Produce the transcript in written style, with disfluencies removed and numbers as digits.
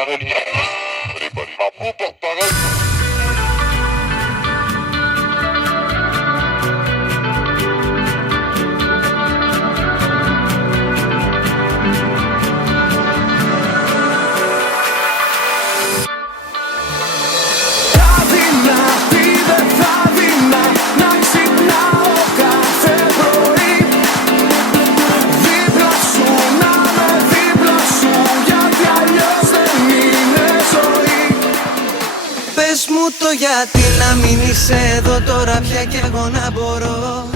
Everybody, ma puppa pagata. Πες μου το γιατί να μην είσαι εδώ τώρα πια κι εγώ να μπορώ